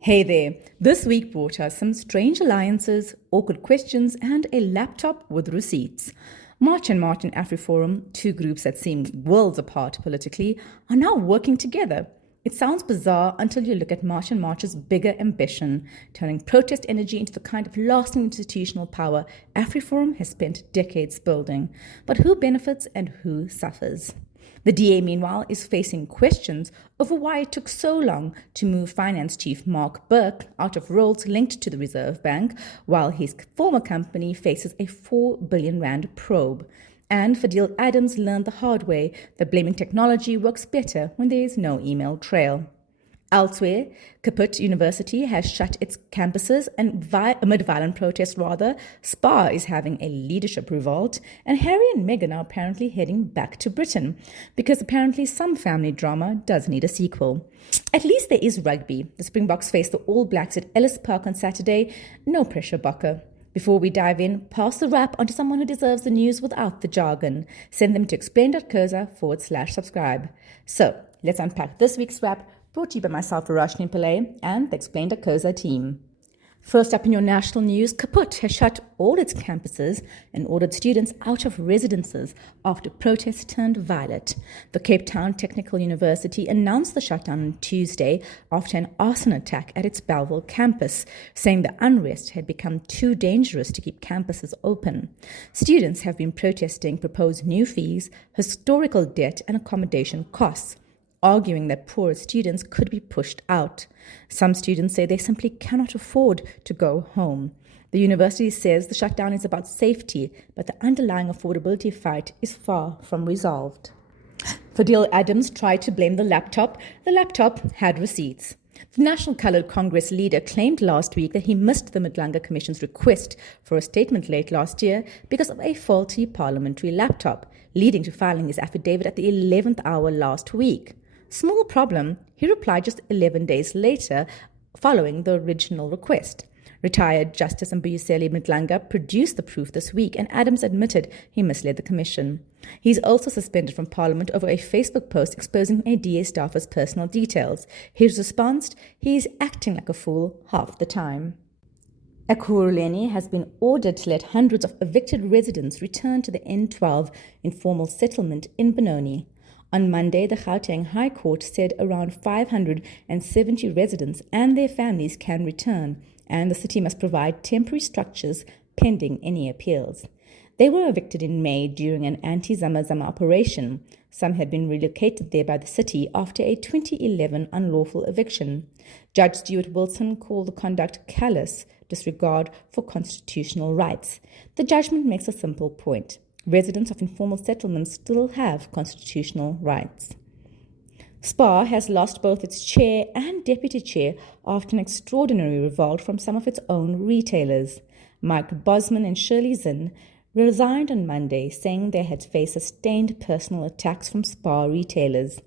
Hey there, this week brought us some strange alliances, awkward questions, and a laptop with receipts. March and AfriForum, two groups that seem worlds apart politically, are now working together. It sounds bizarre until you look at March's bigger ambition, turning protest energy into the kind of lasting institutional power AfriForum has spent decades building. But who benefits and who suffers? The DA, meanwhile, is facing questions over why it took so long to move Finance Chief Mark Bokke out of roles linked to the Reserve Bank, while his former company faces a R4 billion probe. And Fadil Adams learned the hard way that blaming technology works better when there is no email trail. Elsewhere, CPUT University has shut its campuses, and amid violent protests, SPAR is having a leadership revolt, and Harry and Meghan are apparently heading back to Britain, because apparently some family drama does need a sequel. At least there is rugby. The Springboks face the All Blacks at Ellis Park on Saturday. No pressure, Bokke. Before we dive in, pass the wrap onto someone who deserves the news without the jargon. Send them to explain.coza/subscribe. So, let's unpack this week's wrap, brought to you by myself, Rashni Pillay, and the Explain.Coza team. First up in your national news, CPUT has shut all its campuses and ordered students out of residences after protests turned violent. The Cape Town Technical University announced the shutdown on Tuesday after an arson attack at its Bellville campus, saying the unrest had become too dangerous to keep campuses open. Students have been protesting proposed new fees, historical debt, and accommodation costs, arguing that poorer students could be pushed out. Some students say they simply cannot afford to go home. The university says the shutdown is about safety, but the underlying affordability fight is far from resolved. Fadil Adams tried to blame the laptop. The laptop had receipts. The National Coloured Congress leader claimed last week that he missed the Madlanga Commission's request for a statement late last year because of a faulty parliamentary laptop, leading to filing his affidavit at the 11th hour last week. Small problem, he replied just 11 days later following the original request. Retired Justice Mbuyiseli Madlanga produced the proof this week, and Adams admitted he misled the commission. He's also suspended from Parliament over a Facebook post exposing a DA staffer's personal details. His response, he's acting like a fool half the time. Ekurhuleni has been ordered to let hundreds of evicted residents return to the N12 informal settlement in Benoni. On Monday, the Gauteng High Court said around 570 residents and their families can return, and the city must provide temporary structures pending any appeals. They were evicted in May during an anti-Zamazama operation. Some had been relocated there by the city after a 2011 unlawful eviction. Judge Stuart Wilson called the conduct callous disregard for constitutional rights. The judgment makes a simple point. Residents of informal settlements still have constitutional rights. SPAR has lost both its chair and deputy chair after an extraordinary revolt from some of its own retailers. Mike Bosman and Shirley Zinn resigned on Monday, saying they had faced sustained personal attacks from SPAR retailers.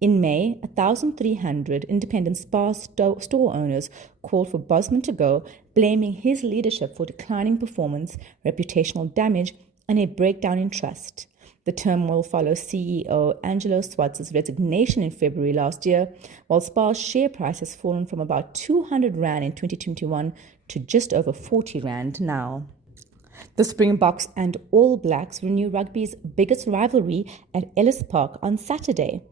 In May, 1,300 independent SPAR store owners called for Bosman to go, blaming his leadership for declining performance, reputational damage, and a breakdown in trust. The turmoil follows CEO Angelo Swartz's resignation in February last year, while SPAR's share price has fallen from about 200 Rand in 2021 to just over 40 Rand now. The Springboks and All Blacks renew rugby's biggest rivalry at Ellis Park on Saturday.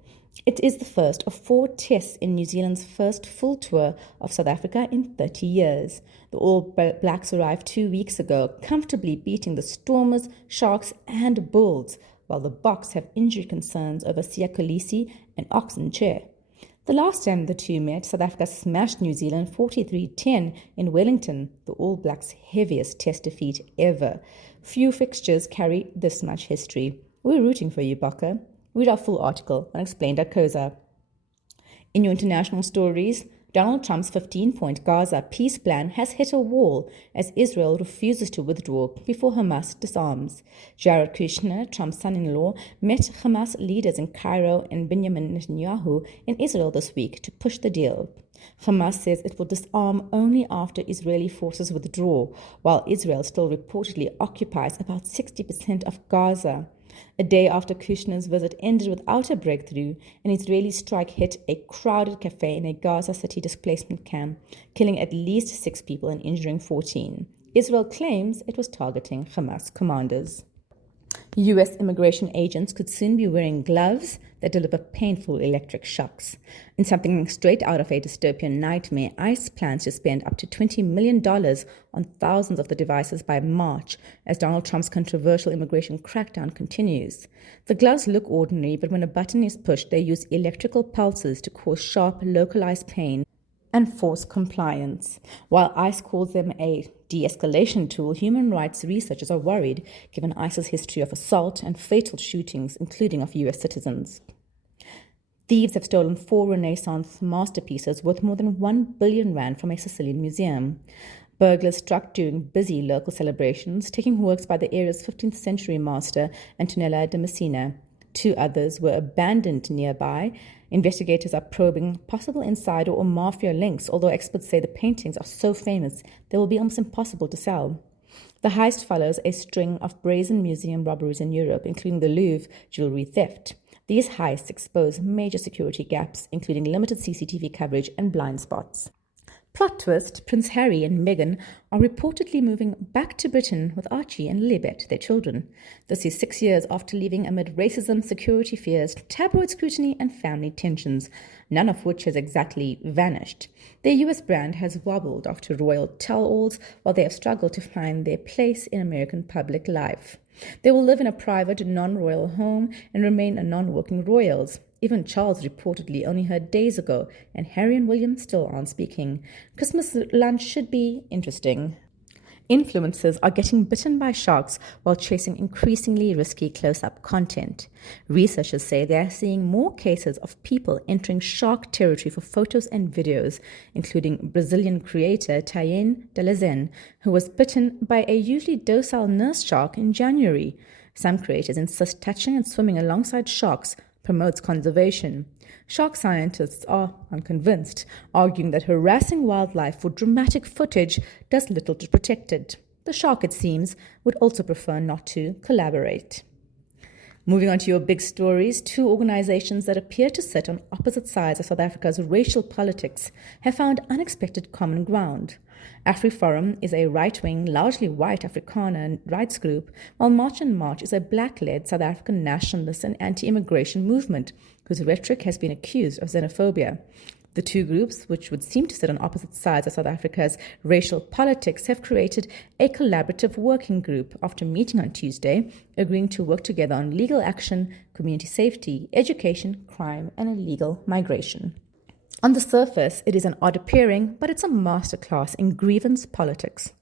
It is the first of 4 tests in New Zealand's first full tour of South Africa in 30 years. The All Blacks arrived 2 weeks ago, comfortably beating the Stormers, Sharks and Bulls, while the Boks have injury concerns over Siya Kolisi and Oxenchair. The last time the two met, South Africa smashed New Zealand 43-10 in Wellington, the All Blacks' heaviest test defeat ever. Few fixtures carry this much history. We're rooting for you, Bokke. Read our full article on Explain.Coza. In your international stories, Donald Trump's 15-point Gaza peace plan has hit a wall as Israel refuses to withdraw before Hamas disarms. Jared Kushner, Trump's son-in-law, met Hamas leaders in Cairo and Benjamin Netanyahu in Israel this week to push the deal. Hamas says it will disarm only after Israeli forces withdraw, while Israel still reportedly occupies about 60% of Gaza. A day after Kushner's visit ended without a breakthrough, an Israeli strike hit a crowded cafe in a Gaza City displacement camp, killing at least 6 people and injuring 14. Israel claims it was targeting Hamas commanders. U.S. immigration agents could soon be wearing gloves that deliver painful electric shocks. In something straight out of a dystopian nightmare, ICE plans to spend up to $20 million on thousands of the devices by March as Donald Trump's controversial immigration crackdown continues. The gloves look ordinary, but when a button is pushed, they use electrical pulses to cause sharp, localized pain and force compliance. While ICE calls them a de-escalation tool, human rights researchers are worried given ICE's history of assault and fatal shootings, including of U.S. citizens. Thieves have stolen 4 Renaissance masterpieces worth more than 1 billion rand from a Sicilian museum. Burglars struck during busy local celebrations, taking works by the area's 15th century master Antonella de Messina. 2 others were abandoned nearby. Investigators are probing possible insider or mafia links, although experts say the paintings are so famous they will be almost impossible to sell. The heist follows a string of brazen museum robberies in Europe, including the Louvre jewelry theft. These heists expose major security gaps, including limited CCTV coverage and blind spots. Plot twist, Prince Harry and Meghan are reportedly moving back to Britain with Archie and Libet, their children. This is 6 years after leaving amid racism, security fears, tabloid scrutiny and family tensions, none of which has exactly vanished. Their US brand has wobbled after royal tell-alls, while they have struggled to find their place in American public life. They will live in a private, non-royal home and remain non-working royals. Even Charles reportedly only heard days ago, and Harry and William still aren't speaking. Christmas lunch should be interesting. Influencers are getting bitten by sharks while chasing increasingly risky close-up content. Researchers say they are seeing more cases of people entering shark territory for photos and videos, including Brazilian creator Tayane Delazen, who was bitten by a usually docile nurse shark in January. Some creators insist touching and swimming alongside sharks promotes conservation. Shark scientists are unconvinced, arguing that harassing wildlife for dramatic footage does little to protect it. The shark, it seems, would also prefer not to collaborate. Moving on to your big stories, 2 organizations that appear to sit on opposite sides of South Africa's racial politics have found unexpected common ground. AfriForum is a right-wing, largely white Afrikaner rights group, while March and March is a black-led South African nationalist and anti-immigration movement whose rhetoric has been accused of xenophobia. The 2 groups, which would seem to sit on opposite sides of South Africa's racial politics, have created a collaborative working group after meeting on Tuesday, agreeing to work together on legal action, community safety, education, crime, and illegal migration. On the surface, it is an odd pairing, but it's a masterclass in grievance politics.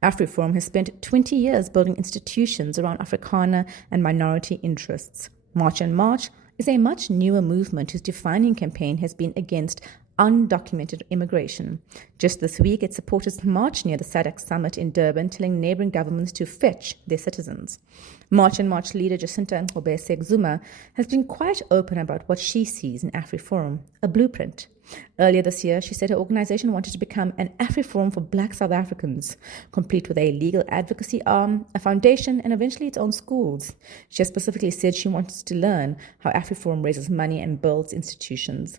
AfriForum has spent 20 years building institutions around Afrikaner and minority interests. March and March is a much newer movement whose defining campaign has been against undocumented immigration. Just this week, it supported a march near the SADC summit in Durban, telling neighboring governments to fetch their citizens. March and March leader Jacinta Zuma has been quite open about what she sees in AfriForum, a blueprint. Earlier this year, she said her organization wanted to become an AfriForum for Black South Africans, complete with a legal advocacy arm, a foundation, and eventually its own schools. She has specifically said she wants to learn how AfriForum raises money and builds institutions.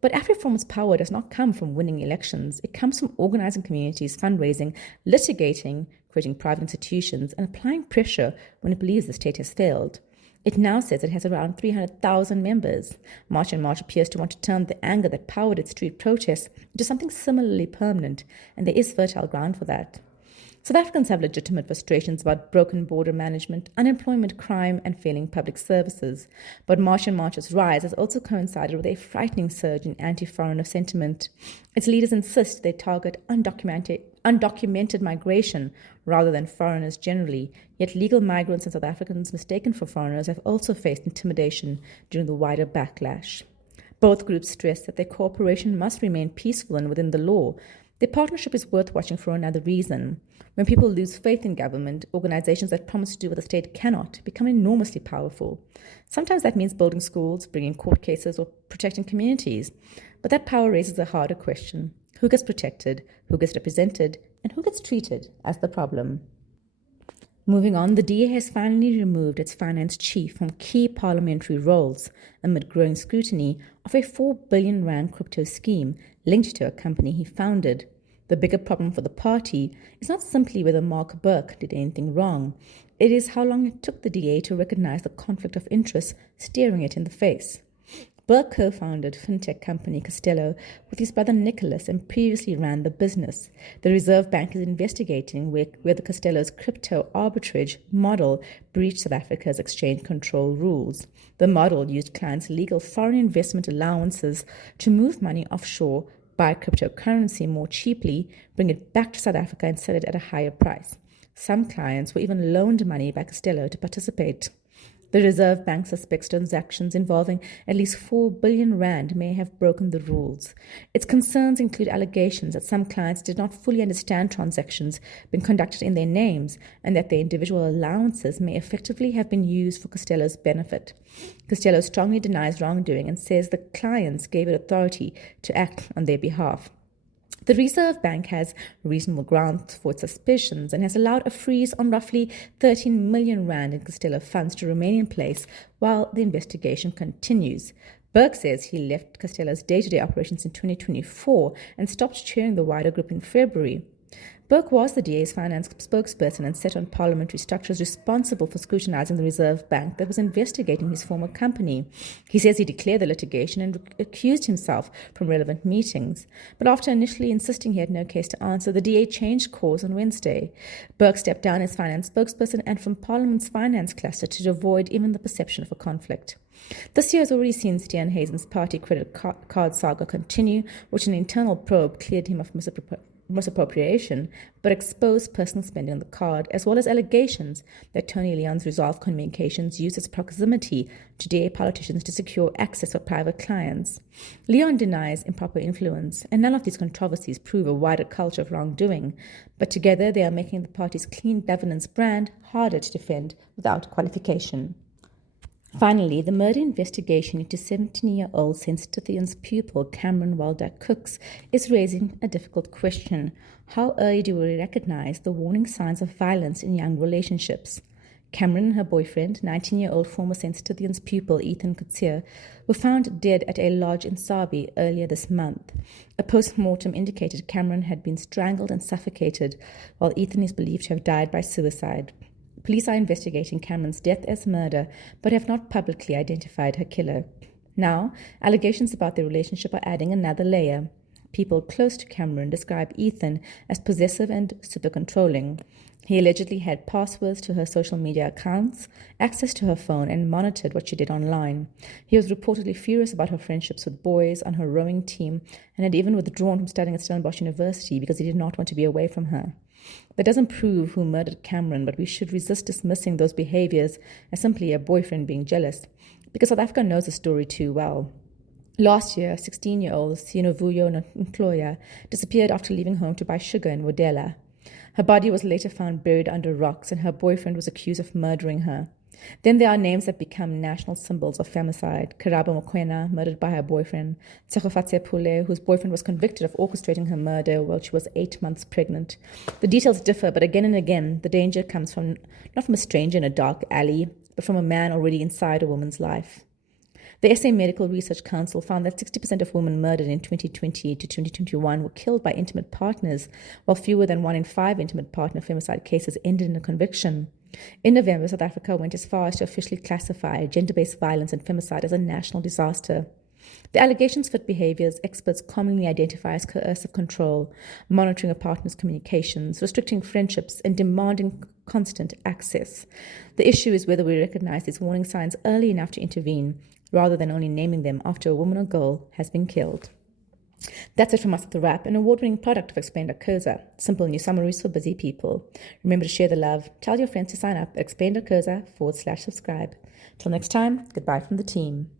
But AfriForum's power does not come from winning elections. It comes from organizing communities, fundraising, litigating, creating private institutions, and applying pressure when it believes the state has failed. It now says it has around 300,000 members. March and March appears to want to turn the anger that powered its street protests into something similarly permanent, and there is fertile ground for that. South Africans have legitimate frustrations about broken border management, unemployment, crime, and failing public services. But March and March's rise has also coincided with a frightening surge in anti-foreigner sentiment. Its leaders insist they target undocumented migration rather than foreigners generally, yet legal migrants and South Africans mistaken for foreigners have also faced intimidation during the wider backlash. Both groups stress that their cooperation must remain peaceful and within the law. Their partnership is worth watching for another reason. When people lose faith in government, organizations that promise to do what the state cannot become enormously powerful. Sometimes that means building schools, bringing court cases, or protecting communities. But that power raises a harder question. Who gets protected, who gets represented, and who gets treated as the problem? Moving on, the DA has finally removed its finance chief from key parliamentary roles amid growing scrutiny of a 4 billion rand crypto scheme linked to a company he founded. The bigger problem for the party is not simply whether Mark Bokke did anything wrong. It is how long it took the DA to recognize the conflict of interest staring it in the face. Bokke co-founded fintech company Castello with his brother Nicholas and previously ran the business. The Reserve Bank is investigating where the Castello's crypto arbitrage model breached South Africa's exchange control rules. The model used clients' legal foreign investment allowances to move money offshore, buy cryptocurrency more cheaply, bring it back to South Africa and sell it at a higher price. Some clients were even loaned money by Castello to participate. The Reserve Bank suspects transactions involving at least 4 billion rand may have broken the rules. Its concerns include allegations that some clients did not fully understand transactions being conducted in their names and that their individual allowances may effectively have been used for Castello's benefit. Castello strongly denies wrongdoing and says the clients gave it authority to act on their behalf. The Reserve Bank has reasonable grounds for its suspicions and has allowed a freeze on roughly 13 million rand in Castello funds to remain in place while the investigation continues. Bokke says he left Castello's day-to-day operations in 2024 and stopped chairing the wider group in February. Bokke was the DA's finance spokesperson and sat on parliamentary structures responsible for scrutinizing the Reserve Bank that was investigating his former company. He says he declared the litigation and accused himself from relevant meetings. But after initially insisting he had no case to answer, the DA changed course on Wednesday. Bokke stepped down as finance spokesperson and from Parliament's finance cluster to avoid even the perception of a conflict. This year has already seen Stian Hazen's party credit card saga continue, which an internal probe cleared him of misappropriation, but exposed personal spending on the card, as well as allegations that Tony Leon's Resolve Communications used its proximity to DA politicians to secure access for private clients. Leon denies improper influence, and none of these controversies prove a wider culture of wrongdoing, but together they are making the party's clean governance brand harder to defend without qualification. Finally, the murder investigation into 17-year-old St. Stithian's pupil Cameron Waldeck Cooks is raising a difficult question. How early do we recognize the warning signs of violence in young relationships? Cameron and her boyfriend, 19-year-old former St. Stithian's pupil Ethan Kutsia, were found dead at a lodge in Sabi earlier this month. A post-mortem indicated Cameron had been strangled and suffocated, while Ethan is believed to have died by suicide. Police are investigating Cameron's death as murder, but have not publicly identified her killer. Now, allegations about their relationship are adding another layer. People close to Cameron describe Ethan as possessive and super controlling. He allegedly had passwords to her social media accounts, access to her phone, and monitored what she did online. He was reportedly furious about her friendships with boys on her rowing team and had even withdrawn from studying at Stellenbosch University because he did not want to be away from her. That doesn't prove who murdered Cameron, but we should resist dismissing those behaviors as simply a boyfriend being jealous, because South Africa knows the story too well. Last year, 16-year-old Sinovuyo Ntloya disappeared after leaving home to buy sugar in Wodela. Her body was later found buried under rocks, and her boyfriend was accused of murdering her. Then there are names that become national symbols of femicide. Karabo Mokoena, murdered by her boyfriend. Tsegofatse Pule, whose boyfriend was convicted of orchestrating her murder while she was 8 months pregnant. The details differ, but again and again, the danger comes from not from a stranger in a dark alley, but from a man already inside a woman's life. The SA Medical Research Council found that 60% of women murdered in 2020 to 2021 were killed by intimate partners, while fewer than 1 in 5 intimate partner femicide cases ended in a conviction. In November, South Africa went as far as to officially classify gender-based violence and femicide as a national disaster. The allegations fit behaviors experts commonly identify as coercive control, monitoring a partner's communications, restricting friendships, and demanding constant access. The issue is whether we recognize these warning signs early enough to intervene, rather than only naming them after a woman or girl has been killed. That's it from us at The Wrap, an award-winning product of Explain.co.za. Simple news summaries for busy people. Remember to share the love. Tell your friends to sign up at explain.co.za/subscribe. Till next time, goodbye from the team.